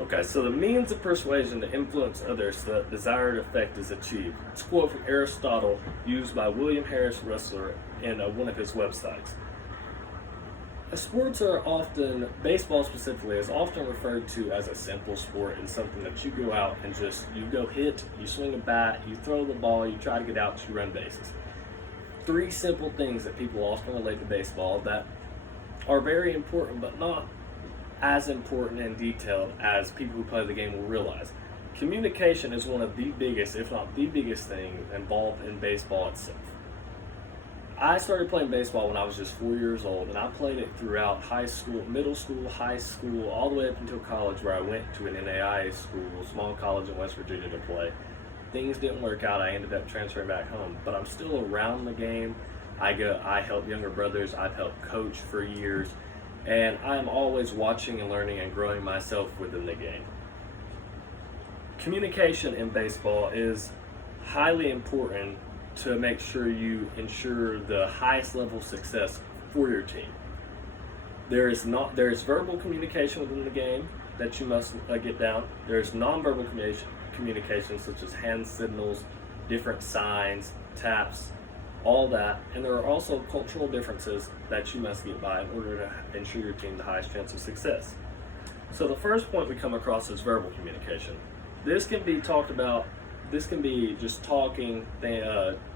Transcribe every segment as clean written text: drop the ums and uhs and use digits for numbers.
Okay, so the means of persuasion to influence others so that desired effect is achieved. It's a quote from Aristotle used by William Harris Russell in one of his websites. Sports are often, baseball specifically, is often referred to as a simple sport and something that you go out and you go hit, you swing a bat, you throw the ball, you try to get out, you run bases. Three simple things that people often relate to baseball that are very important but not as important and detailed as people who play the game will realize. Communication is one of the biggest, if not the biggest thing involved in baseball itself. I started playing baseball when I was just 4 years old, and I played it throughout high school, middle school, high school, all the way up until college, where I went to an NAIA school, small college in West Virginia, to play. Things didn't work out. I ended up transferring back home, but I'm still around the game. I help younger brothers. I've helped coach for years, and I'm always watching and learning and growing myself within the game. Communication in baseball is highly important to make sure you ensure the highest level of success for your team. There is verbal communication within the game that you must get down. There's nonverbal communication such as hand signals, different signs, taps, all that. And there are also cultural differences that you must get by in order to ensure your team the highest chance of success. So the first point we come across is verbal communication. This can be just talking,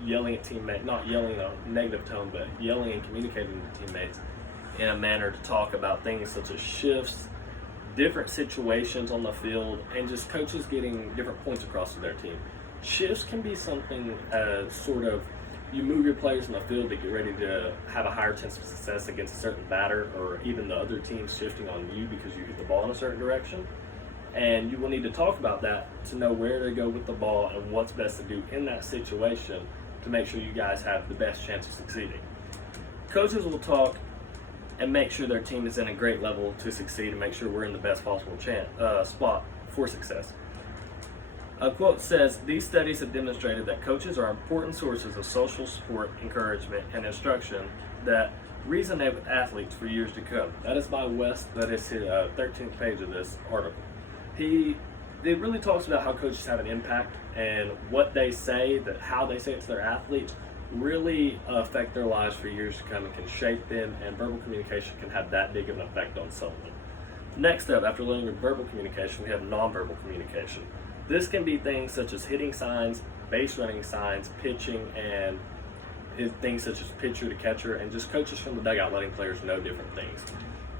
yelling at teammates, not yelling in a negative tone, but yelling and communicating to teammates in a manner to talk about things such as shifts, different situations on the field, and just coaches getting different points across to their team. Shifts can be something you move your players in the field to get ready to have a higher chance of success against a certain batter, or even the other team shifting on you because you hit the ball in a certain direction. And you will need to talk about that to know where to go with the ball and what's best to do in that situation to make sure you guys have the best chance of succeeding. Coaches will talk and make sure their team is in a great level to succeed and make sure we're in the best possible spot for success. A quote says, "These studies have demonstrated that coaches are important sources of social support, encouragement, and instruction that resonate with athletes for years to come." That is by West. That is his 13th page of this article. It really talks about how coaches have an impact and what they say, how they say it to their athletes really affect their lives for years to come and can shape them, and verbal communication can have that big of an effect on someone. Next up, after learning verbal communication, we have nonverbal communication. This can be things such as hitting signs, base running signs, pitching, and things such as pitcher to catcher, and just coaches from the dugout letting players know different things.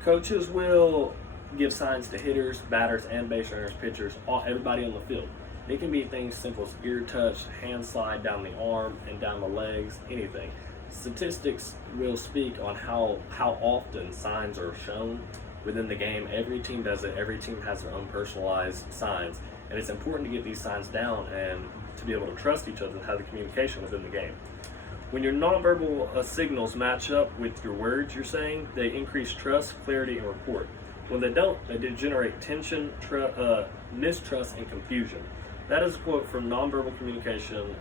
Coaches will give signs to hitters, batters, and base runners, pitchers, everybody on the field. It can be things simple as ear touch, hand slide down the arm and down the legs, anything. Statistics will speak on how often signs are shown within the game. Every team does it. Every team has their own personalized signs, and it's important to get these signs down and to be able to trust each other and have the communication within the game. When your nonverbal signals match up with your words you're saying, they increase trust, clarity, and rapport. When they don't, they generate tension, mistrust, and confusion. That is a quote from Nonverbal Communication,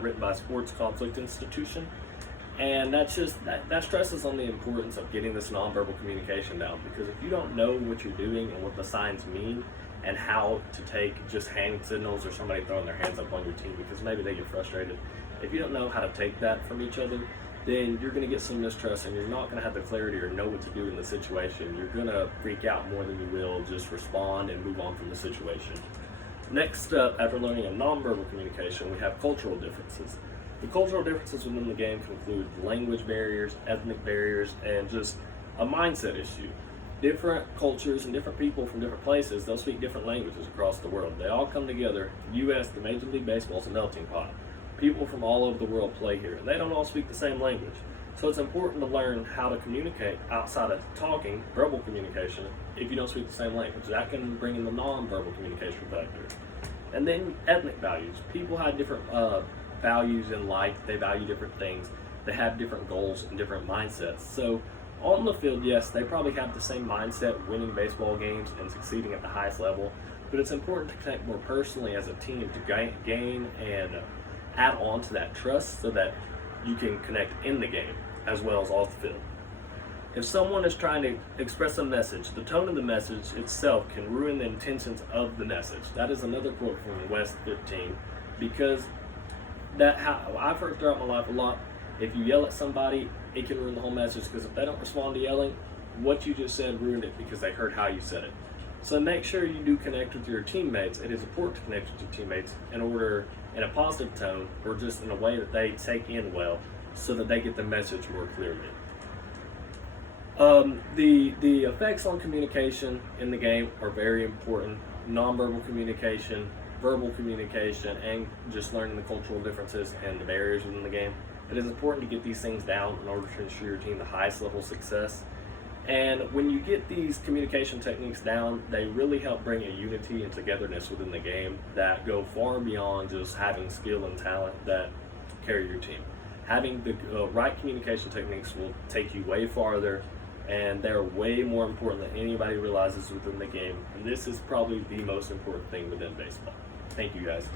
written by Sports Conflict Institution. And that stresses on the importance of getting this nonverbal communication down, because if you don't know what you're doing and what the signs mean and how to take just hand signals or somebody throwing their hands up on your team because maybe they get frustrated, if you don't know how to take that from each other, then you're going to get some mistrust and you're not going to have the clarity or know what to do in the situation. You're going to freak out more than you will just respond and move on from the situation. Next up, after learning a nonverbal communication, we have cultural differences. The cultural differences within the game can include language barriers, ethnic barriers, and just a mindset issue. Different cultures and different people from different places, they'll speak different languages across the world. They all come together. U.S., the Major League Baseball is a melting pot. People from all over the world play here. They don't all speak the same language. So it's important to learn how to communicate outside of talking, verbal communication, if you don't speak the same language. That can bring in the nonverbal communication factor. And then ethnic values. People have different values in life. They value different things. They have different goals and different mindsets. So on the field, yes, they probably have the same mindset, winning baseball games and succeeding at the highest level. But it's important to connect more personally as a team to gain and add on to that trust so that you can connect in the game as well as off the field. If someone is trying to express a message, the tone of the message itself can ruin the intentions of the message. That is another quote from West 15, because I've heard throughout my life a lot, if you yell at somebody, it can ruin the whole message, because if they don't respond to yelling, what you just said ruined it because they heard how you said it. So make sure you do connect with your teammates. It is important to connect with your teammates in a positive tone, or just in a way that they take in well, so that they get the message more clearly. The effects on communication in the game are very important. Nonverbal communication, verbal communication, and just learning the cultural differences and the barriers within the game. It is important to get these things down in order to ensure your team the highest level of success. And when you get these communication techniques down, they really help bring a unity and togetherness within the game that go far beyond just having skill and talent that carry your team. Having the right communication techniques will take you way farther, and they're way more important than anybody realizes within the game. And this is probably the most important thing within baseball. Thank you, guys.